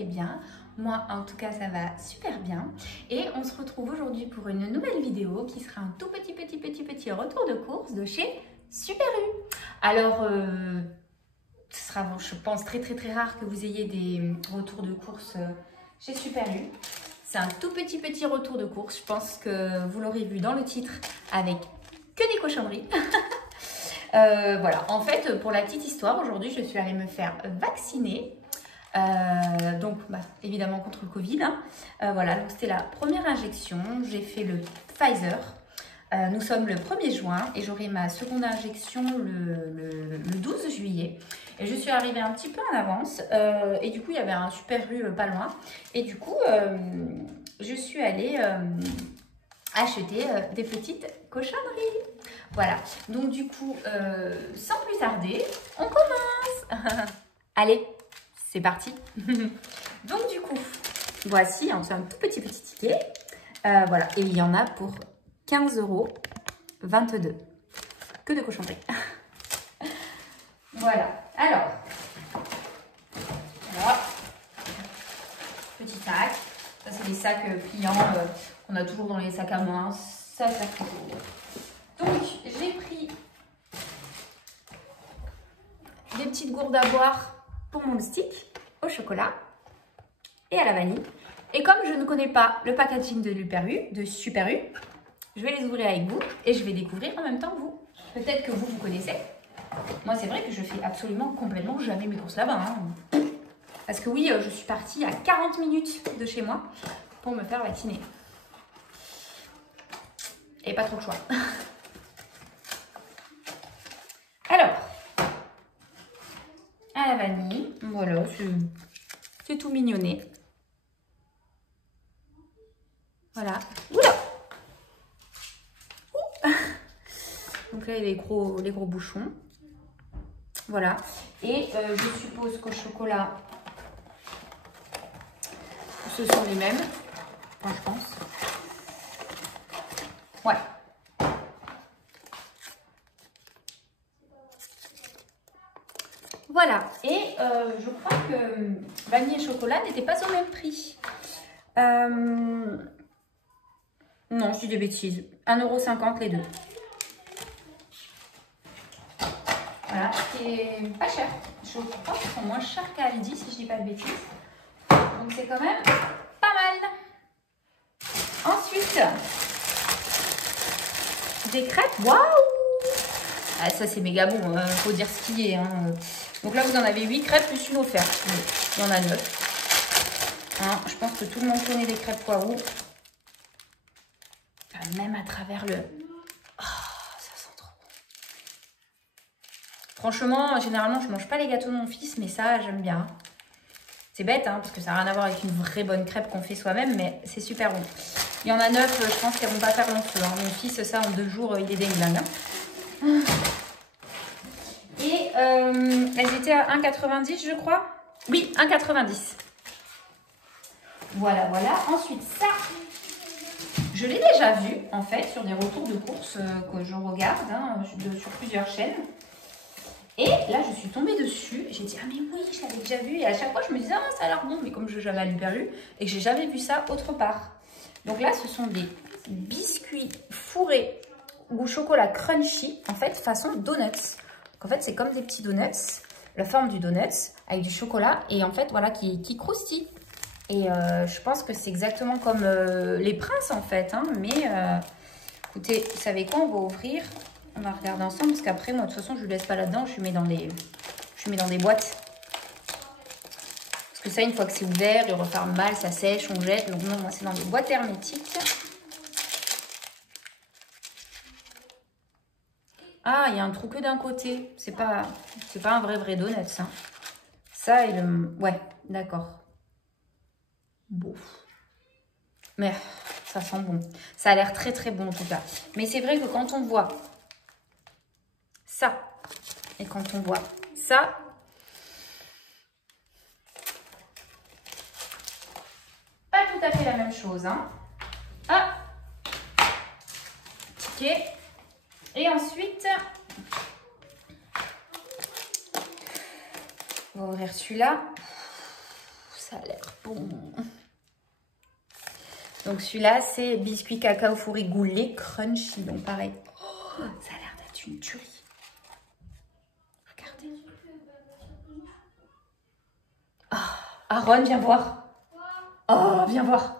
allez bien. Moi, en tout cas, ça va super bien. Et on se retrouve aujourd'hui pour une nouvelle vidéo qui sera un tout petit retour de course de chez Super U. Alors, ce sera, je pense, très rare que vous ayez des retours de course chez Super U. C'est un tout petit retour de course. Je pense que vous l'aurez vu dans le titre avec que des cochonneries. Voilà, en fait, pour la petite histoire, aujourd'hui, je suis allée me faire vacciner. Donc, évidemment contre le Covid. Hein. Voilà, donc c'était la première injection. J'ai fait le Pfizer. Nous sommes le 1er juin et j'aurai ma seconde injection le 12 juillet. Et je suis arrivée un petit peu en avance. Et du coup, il y avait un Super U pas loin. Et du coup, je suis allée acheter des petites cochonneries. Voilà, donc du coup, sans plus tarder, on commence. Allez, c'est parti. Donc du coup, voici, hein, c'est un tout petit ticket. Voilà, et il y en a pour 15,22 €. Que de cochonneries. Voilà, alors, voilà. Petit sac. Ça, c'est des sacs pliants qu'on a toujours dans les sacs à main. Ça sert toujours. Donc, j'ai pris des petites gourdes à boire pour mon stick au chocolat et à la vanille. Et comme je ne connais pas le packaging de Super U, je vais les ouvrir avec vous et je vais découvrir en même temps vous. Peut-être que vous connaissez. Moi, c'est vrai que je fais absolument complètement jamais mes courses là-bas. Hein. Parce que oui, je suis partie à 40 minutes de chez moi pour me faire vacciner. Et pas trop de choix. Alors, à la vanille, voilà, c'est tout mignonné. Voilà. Oula! Donc là, il y a les gros bouchons. Voilà. Et je suppose qu'au chocolat, ce sont les mêmes. Enfin, je pense. Ouais. Voilà, et je crois que vanille et chocolat n'étaient pas au même prix. Non, je dis des bêtises. 1,50 € les deux. Voilà, c'est pas cher. Je crois qu'ils sont moins chers qu'à Aldi, si je dis pas de bêtises. Donc c'est quand même pas mal. Ensuite, des crêpes. Waouh! Ah, ça c'est méga bon, faut dire ce qu'il y est. Hein. Donc là, vous en avez 8 crêpes plus une offerte. Il y en a 9. Hein, je pense que tout le monde connaît les crêpes poireaux. Même à travers le... Oh, ça sent trop bon. Franchement, généralement, je mange pas les gâteaux de mon fils, mais ça, j'aime bien. C'est bête, hein, parce que ça n'a rien à voir avec une vraie bonne crêpe qu'on fait soi-même, mais c'est super bon. Il y en a 9, je pense qu'elles vont pas faire long feu. Hein. Mon fils, ça, en 2 jours, il est dingue. Hein. Et elles étaient à 1,90 € je crois. Oui, 1,90 €. Voilà. Ensuite, ça, je l'ai déjà vu en fait sur des retours de courses que je regarde hein, sur plusieurs chaînes. Et là, je suis tombée dessus. J'ai dit, ah mais oui, je l'avais déjà vu. Et à chaque fois, je me disais, ah ça a l'air bon. Mais comme je n'avais jamais Super U et que j'ai jamais vu ça autre part. Donc là, ce sont des biscuits fourrés ou chocolat crunchy, en fait, façon donuts. Donc en fait, c'est comme des petits donuts, la forme du donut, avec du chocolat, et en fait, voilà, qui croustille. Et je pense que c'est exactement comme les Princes, en fait. Hein, mais, écoutez, vous savez quoi, on va ouvrir, on va regarder ensemble, parce qu'après, moi, de toute façon, je ne le laisse pas là-dedans, je mets dans des boîtes. Parce que ça, une fois que c'est ouvert, il referme mal, ça sèche, on jette. Donc non, moi, c'est dans des boîtes hermétiques. Ah, il y a un trou que d'un côté. C'est pas un vrai donut, ça. Ça et le... Ouais, d'accord. Bon. Mais ça sent bon. Ça a l'air très bon, en tout cas. Mais c'est vrai que quand on voit ça et quand on voit ça... Pas tout à fait la même chose, hein. Ah! Ticket. Et ensuite, on va ouvrir celui-là. Ça a l'air bon. Donc celui-là, c'est biscuit cacao fourré goulé crunchy. Donc pareil. Oh, ça a l'air d'être une tuerie. Regardez. Oh, Aaron, viens voir. Oh, viens voir.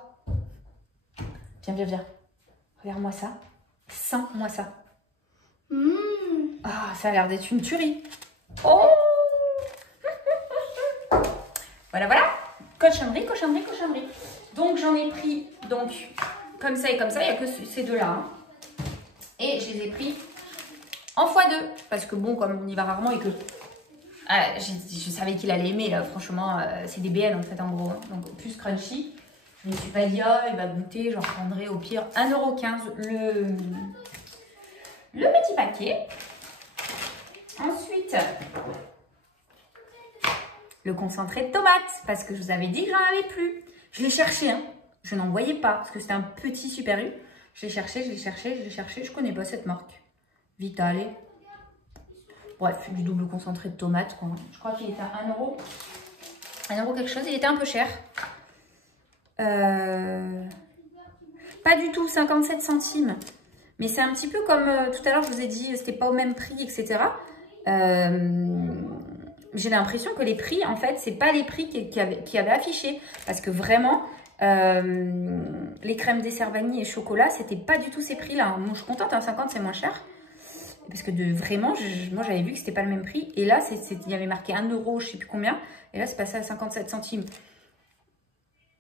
Viens, viens, viens. Regarde-moi ça. Sens-moi ça. Ah, ça a l'air d'être une tuerie. Oh. Voilà, voilà. Cochonnerie, cochonnerie, cochonnerie. Donc, j'en ai pris, donc, comme ça et comme ça. Il n'y a que ces deux-là. Hein. Et je les ai pris en x2. Parce que bon, comme on y va rarement et que je savais qu'il allait aimer. Là, franchement, c'est des BL en fait, en gros. Hein. Donc, plus crunchy. Je ne me suis pas dit, oh, il va goûter. J'en prendrai au pire 1,15 € le petit paquet. Ensuite, le concentré de tomate, parce que je vous avais dit que j'en avais plus. Je l'ai cherché, hein. Je n'en voyais pas, parce que c'était un petit Super U. Je l'ai cherché, je l'ai cherché, je l'ai cherché. Je ne connais pas cette marque. Vitale. Bref, du double concentré de tomate, quoi. Je crois qu'il était à 1 €. 1 € quelque chose, il était un peu cher. Pas du tout, 57 centimes. Mais c'est un petit peu comme tout à l'heure, je vous ai dit, c'était pas au même prix, etc. J'ai l'impression que les prix, en fait, c'est pas les prix qui avaient affiché. Parce que vraiment, les crèmes dessert vanille et chocolat, c'était pas du tout ces prix-là. Moi, je suis contente, hein, 50, c'est moins cher. Parce que vraiment, moi, j'avais vu que c'était pas le même prix. Et là, il y avait marqué 1 €, je sais plus combien. Et là, c'est passé à 57 centimes. De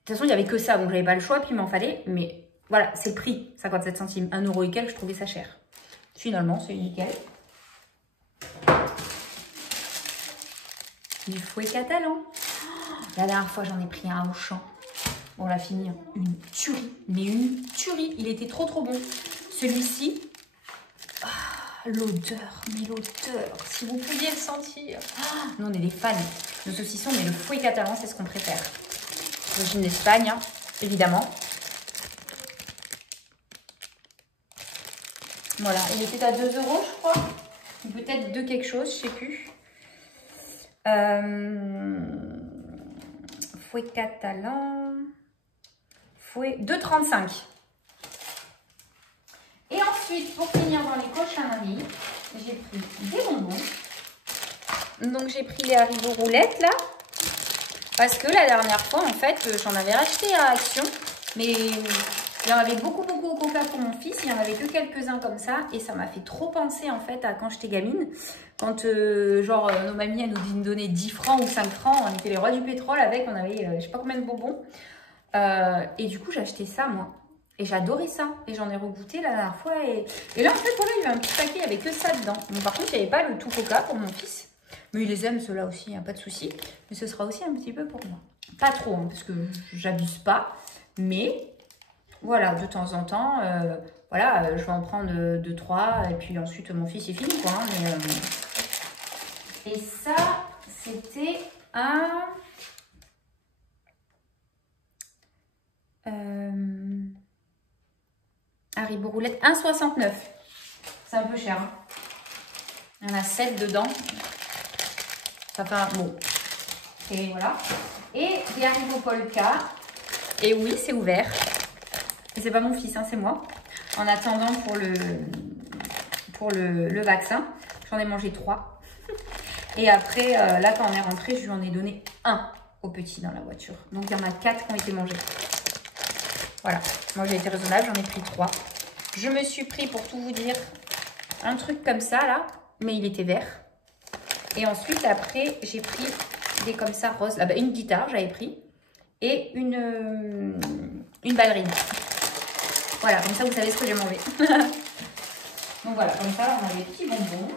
toute façon, il n'y avait que ça, donc j'avais pas le choix, puis il m'en fallait. Mais voilà, c'est le prix, 57 centimes. 1 € et quelques, je trouvais ça cher. Finalement, c'est nickel. Du fouet catalan. La dernière fois, j'en ai pris un au champ. On l'a fini. Une tuerie. Mais une tuerie. Il était trop trop bon. Celui-ci. L'odeur. Mais l'odeur. Si vous pouviez le sentir. Nous, on est des fans de saucisson, mais le fouet catalan, c'est ce qu'on préfère. D'origine d'Espagne, hein, évidemment. Voilà. Il était à 2 €, je crois. Peut-être 2 quelque chose, je sais plus. Fouet catalan. Fouet 2,35 €. Et ensuite, pour finir dans les cochonneries, j'ai pris des bonbons. Donc, j'ai pris les Haribo roulettes, là. Parce que la dernière fois, en fait, j'en avais racheté à Action. Mais il y en avait beaucoup, beaucoup au Coca pour mon fils. Il n'y en avait que quelques-uns comme ça. Et ça m'a fait trop penser, en fait, à quand j'étais gamine. Quand, genre, nos mamies, elles nous donnaient 10 francs ou 5 francs. On était les rois du pétrole avec. On avait, je sais pas combien de bonbons. Et du coup, j'ai acheté ça, moi. Et j'adorais ça. Et j'en ai regoûté la dernière fois. Et là, en fait, voilà, il y avait un petit paquet avec que ça dedans. Donc, par contre, il n'y avait pas le tout Coca pour mon fils. Mais il les aime, ceux-là aussi, il n'y a pas de souci. Mais ce sera aussi un petit peu pour moi. Pas trop, hein, parce que j'abuse pas. Mais, voilà, de temps en temps, voilà, je vais en prendre 2-3. Et puis ensuite, mon fils, c'est fini, quoi. Hein, mais, et ça, c'était un... Haribo roulette 1,69 €. C'est un peu cher. Hein. Il y en a 7 dedans. Ça fait un... Bon. Et voilà. Et des Haribo Polka. Et oui, c'est ouvert. Et c'est pas mon fils, hein, c'est moi. En attendant pour le vaccin. J'en ai mangé 3. Et après, là, quand on est rentré, je lui en ai donné 1 au petit dans la voiture. Donc, il y en a 4 qui ont été mangés. Voilà. Moi, j'ai été raisonnable. J'en ai pris 3. Je me suis pris, pour tout vous dire, un truc comme ça, là. Mais il était vert. Et ensuite, après, j'ai pris des comme ça, roses. Là, bah, une guitare, j'avais pris. Et une ballerine. Voilà, comme ça, vous savez ce que j'ai mangé. Donc voilà, comme ça, on a des petits bonbons.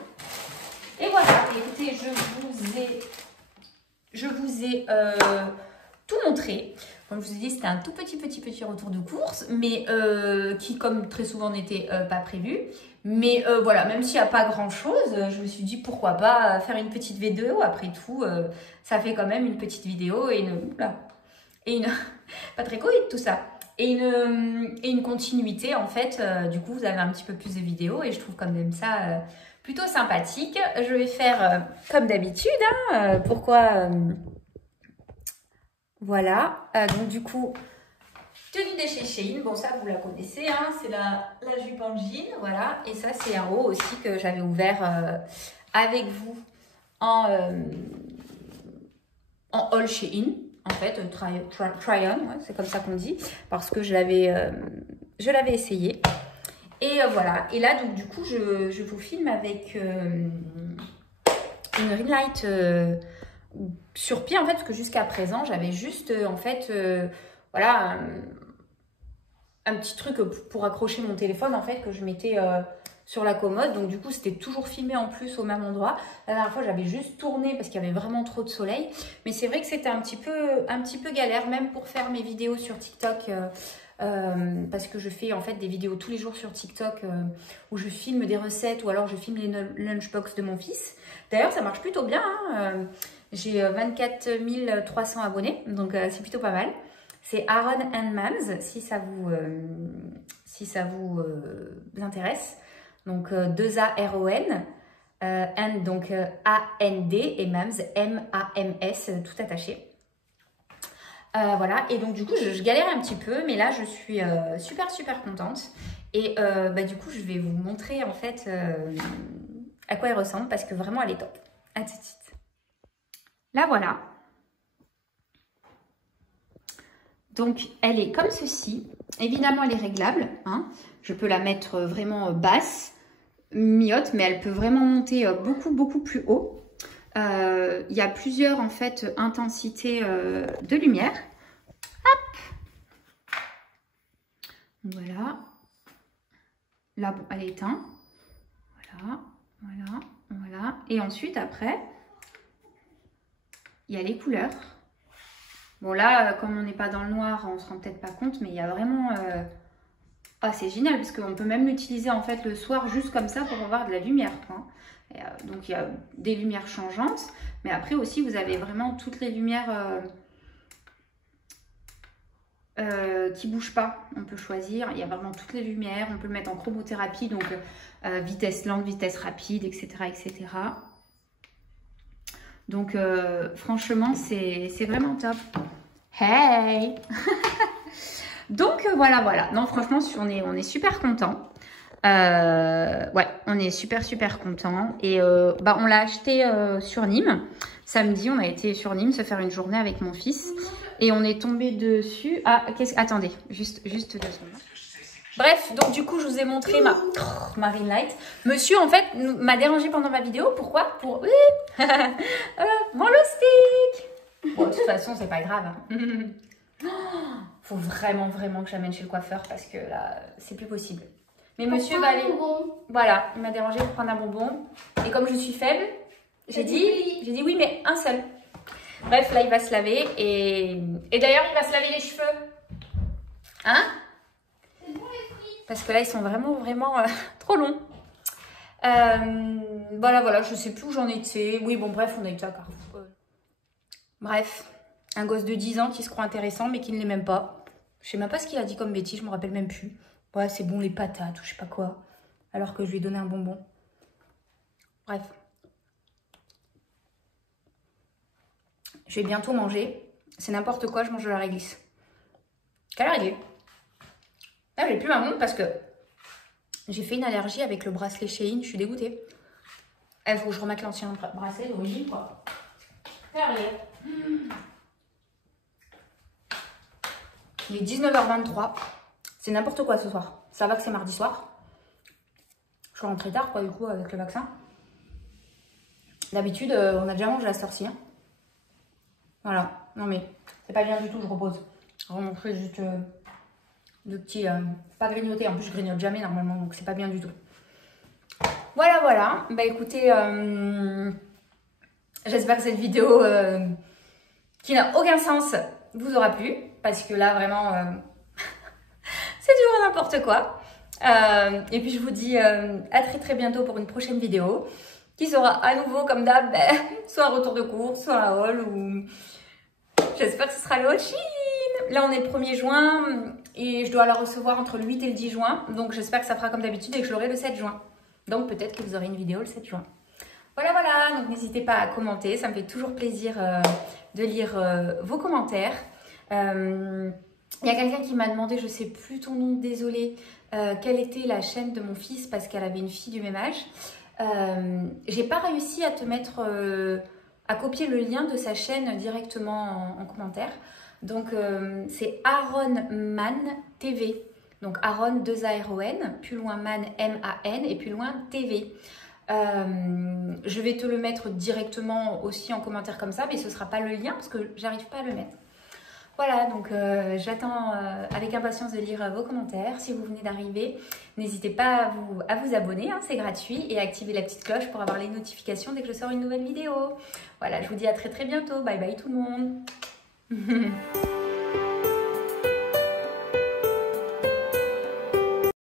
Et voilà, écoutez, je vous ai tout montré. Comme je vous ai dit, c'était un tout petit retour de course, mais qui, comme très souvent, n'était pas prévu. Mais voilà, même s'il n'y a pas grand-chose, je me suis dit, pourquoi pas faire une petite vidéo. Après tout, ça fait quand même une petite vidéo et une pas très cool, tout ça. Et une continuité, en fait. Du coup, vous avez un petit peu plus de vidéos et je trouve quand même ça plutôt sympathique. Je vais faire comme d'habitude. Hein, pourquoi... Voilà, donc du coup, tenue de chez Shein. Bon, ça, vous la connaissez, hein, c'est la jupe en jean, voilà. Et ça, c'est un haut aussi que j'avais ouvert avec vous en haul Shein, en fait, try-on, ouais, c'est comme ça qu'on dit, parce que je l'avais essayé. Et voilà, et là, donc du coup, je vous filme avec une ring light sur pied, en fait, parce que jusqu'à présent, j'avais juste, en fait, voilà, un petit truc pour accrocher mon téléphone, en fait, que je mettais sur la commode. Donc, du coup, c'était toujours filmé en plus au même endroit. La dernière fois, j'avais juste tourné parce qu'il y avait vraiment trop de soleil. Mais c'est vrai que c'était un petit peu galère, même pour faire mes vidéos sur TikTok. Parce que je fais en fait des vidéos tous les jours sur TikTok où je filme des recettes ou alors je filme les lunchbox de mon fils. D'ailleurs, ça marche plutôt bien, hein. J'ai 24 300 abonnés, donc c'est plutôt pas mal. C'est Aaron and Mams, si ça vous intéresse. Donc 2 A-R-O-N, and donc A-N-D et Mams, M-A-M-S, tout attaché. Voilà, et donc du coup je galère un petit peu, mais là je suis super contente. Et du coup je vais vous montrer en fait à quoi elle ressemble, parce que vraiment elle est top. À tout de suite. Là voilà. Donc elle est comme ceci. Évidemment elle est réglable, hein. Je peux la mettre vraiment basse, mi-haute, mais elle peut vraiment monter beaucoup plus haut. Il y a plusieurs en fait intensités de lumière. Hop, voilà. Là, bon, elle est éteinte. Voilà. Et ensuite, après, il y a les couleurs. Bon, là, comme on n'est pas dans le noir, on ne se rend peut-être pas compte, mais il y a vraiment... Ah, c'est génial, parce qu'on peut même l'utiliser en fait le soir, juste comme ça, pour avoir de la lumière, quoi. Et, donc, il y a des lumières changeantes, mais après aussi, vous avez vraiment toutes les lumières... qui bouge pas, on peut choisir, il y a vraiment toutes les lumières, on peut le mettre en chromothérapie, donc vitesse lente, vitesse rapide, etc. Donc franchement c'est vraiment top. Hey. Donc voilà, non franchement on est super content. Ouais, on est super content. Et on l'a acheté sur Nîmes. Samedi, on a été sur Nîmes se faire une journée avec mon fils. Et on est tombé dessus. Ah, attendez, juste 2 secondes. Bref, donc du coup, je vous ai montré ma ring light. Monsieur, en fait, m'a dérangé pendant ma vidéo. Pourquoi? Pour mon stick. Bon, de toute façon, c'est pas grave. Faut vraiment que j'amène chez le coiffeur parce que là, c'est plus possible. Mais monsieur va aller... Voilà, il m'a dérangé pour prendre un bonbon. Et comme je suis faible, j'ai dit oui, mais un seul. Bref, là, il va se laver. Et d'ailleurs, il va se laver les cheveux. Hein? Parce que là, ils sont vraiment trop longs. Voilà, je sais plus où j'en étais. Oui, bon, bref, on a été à Carrefour. Bref, un gosse de 10 ans qui se croit intéressant, mais qui ne l'est même pas. Je sais même pas ce qu'il a dit comme bêtise, je me rappelle même plus. Ouais, c'est bon, les patates ou je sais pas quoi. Alors que je lui ai donné un bonbon. Bref. Je vais bientôt manger. C'est n'importe quoi, je mange de la réglisse. Quelle heure il est? Là, j'ai plus ma montre parce que j'ai fait une allergie avec le bracelet Shein. Je suis dégoûtée. Il faut que je remette l'ancien bracelet d'origine, quoi. Il est 19h23. C'est n'importe quoi ce soir. Ça va que c'est mardi soir. Je suis rentrée tard, quoi, du coup, avec le vaccin. D'habitude, on a déjà mangé à cette heure-ci. Hein. Voilà. Non, mais c'est pas bien du tout, je repose. Je vais montrer juste de petits... pas grignoter. En plus, je grignote jamais, normalement, donc c'est pas bien du tout. Voilà. Bah, écoutez, j'espère que cette vidéo qui n'a aucun sens vous aura plu. Parce que là, vraiment... c'est toujours n'importe quoi. Et puis je vous dis à très bientôt pour une prochaine vidéo qui sera à nouveau comme d'hab, soit un retour de course, soit un haul ou j'espère que ce sera le haul Shein. Là on est le 1er juin et je dois la recevoir entre le 8 et le 10 juin. Donc j'espère que ça fera comme d'habitude et que je l'aurai le 7 juin. Donc peut-être que vous aurez une vidéo le 7 juin. Voilà, donc n'hésitez pas à commenter, ça me fait toujours plaisir de lire vos commentaires. Il y a quelqu'un qui m'a demandé, je sais plus ton nom, désolée, quelle était la chaîne de mon fils parce qu'elle avait une fille du même âge. J'ai pas réussi à te mettre, à copier le lien de sa chaîne directement en commentaire. Donc c'est Aaron Man TV. Donc Aaron 2ARON, plus loin Man MAN et plus loin TV. Je vais te le mettre directement aussi en commentaire comme ça, mais ce sera pas le lien parce que j'arrive pas à le mettre. Voilà, donc j'attends avec impatience de lire vos commentaires. Si vous venez d'arriver, n'hésitez pas à vous abonner, hein, c'est gratuit, et à activer la petite cloche pour avoir les notifications dès que je sors une nouvelle vidéo. Voilà, je vous dis à très très bientôt. Bye bye tout le monde.